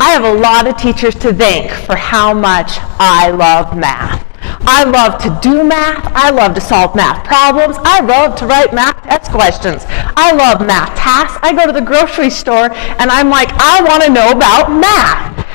I have a lot of teachers to thank for how much I love math. I love to do math. I love to solve math problems. I love to write math test questions. I love math tasks. I go to the grocery store and I'm like, I want to know about math.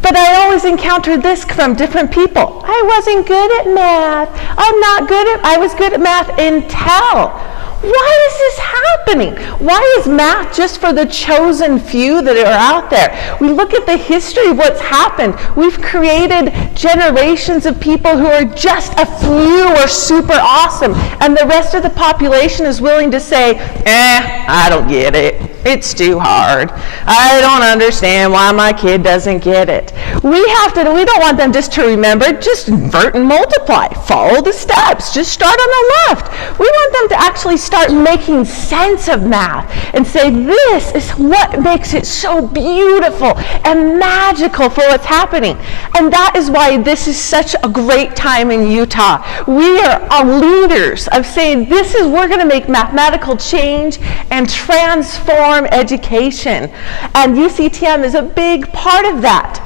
But I always encountered this from different people. I wasn't good at math. I was good at math until. Why is this happening? Why is math just for the chosen few that are out there? We look at the history of what's happened. We've created generations of people who are just a few or super awesome, and the rest of the population is willing to say, I don't get it. It's too hard. I don't understand why my kid doesn't get it. We don't want them just to remember, just invert and multiply. Follow the steps. Just start on the left. We want them to actually start making sense of math and say, this is what makes it so beautiful and magical for what's happening. And that is why this is such a great time in Utah. We are leaders of saying, we're going to make mathematical change and transform education. And UCTM is a big part of that.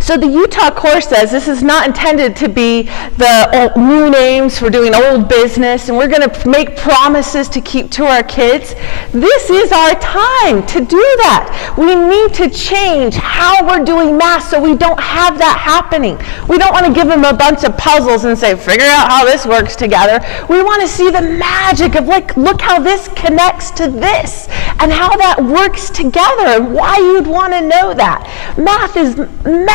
So the Utah course says this is not intended to be the new names for doing old business, and we're going to make promises to keep to our kids. This is our time to do that. We need to change how we're doing math so we don't have that happening. We don't want to give them a bunch of puzzles and say, figure out how this works together. We want to see the magic of, like, look how this connects to this and how that works together and why you'd want to know that. Math is magic.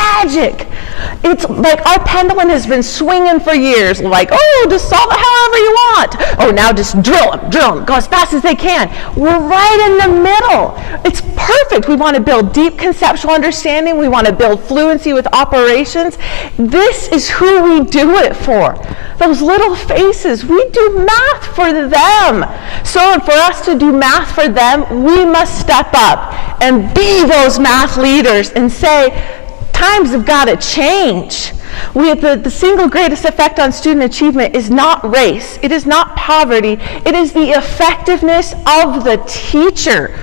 It's like our pendulum has been swinging for years, like, just solve it however you want. Now just drill them, go as fast as they can. We're right in the middle. It's perfect. We want to build deep conceptual understanding. We want to build fluency with operations. This is who we do it for. Those little faces, we do math for them. So for us to do math for them, we must step up and be those math leaders and say, times have got to change. The single greatest effect on student achievement is not race. It is not poverty. It is the effectiveness of the teacher.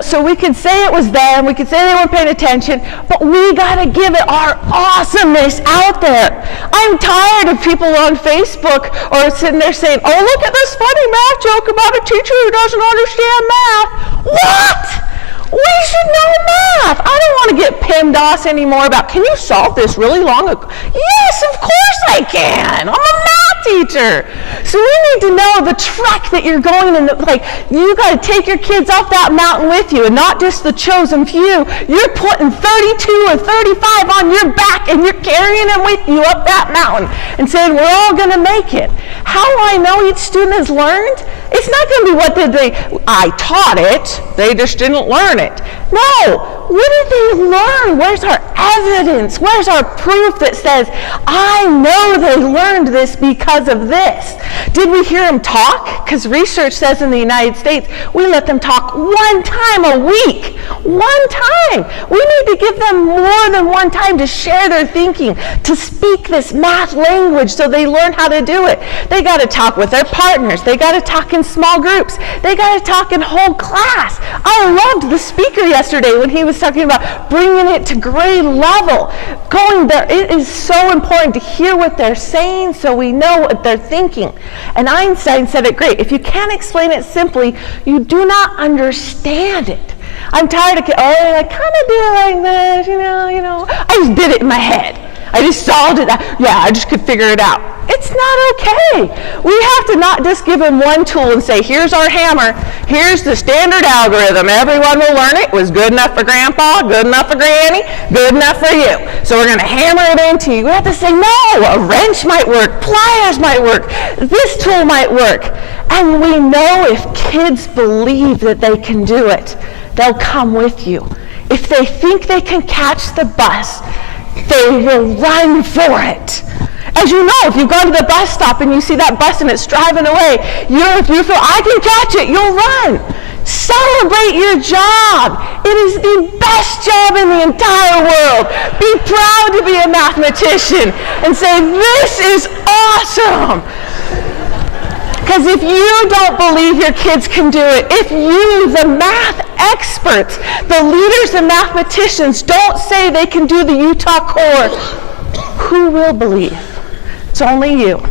So we could say it was them, we could say they weren't paying attention, but we got to give it our awesomeness out there. I'm tired of people on Facebook or sitting there saying, look at this funny math joke about a teacher who doesn't understand math. What? We should know math. I don't want to get PIMDOS anymore about, can you solve this really long ago? Yes, of course I can. I'm a math teacher. So we need to know the trek that you're going in. You got to take your kids off that mountain with you, and not just the chosen few. You're putting 32 or 35 on your back, and you're carrying them with you up that mountain and saying, we're all going to make it. How do I know each student has learned? It's not going to be I taught it, they just didn't learn it. No, what did they learn? Where's our evidence? Where's our proof that says, I know they learned this because of this? Did we hear them talk? Because research says in the United States, we let them talk one time a week. One time. We need to give them more than one time to share their thinking, to speak this math language so they learn how to do it. They got to talk with their partners. They got to talk in small groups. They got to talk in whole class. I loved the speaker yesterday when he was talking about bringing it to grade level. Going there, it is so important to hear what they're saying so we know what they're thinking. And Einstein said it great. If you can't explain it simply, you do not understand it. I'm tired of I kind of do it like this, you know. I just did it in my head. I just solved it. I just could figure it out. It's not okay. We have to not just give them one tool and say, here's our hammer, here's the standard algorithm, everyone will learn it. It was good enough for grandpa, good enough for granny, good enough for you. So we're going to hammer it into you. We have to say, no, a wrench might work, pliers might work, this tool might work. And we know if kids believe that they can do it, they'll come with you. If they think they can catch the bus, they will run for it. As you know, if you go to the bus stop and you see that bus and it's driving away, if you feel, I can catch it, you'll run. Celebrate your job. It is the best job in the entire world. Be proud to be a mathematician and say, this is awesome. Because if you don't believe your kids can do it, if you, the math experts, the leaders and mathematicians, don't say they can do the Utah core, who will believe? It's only you.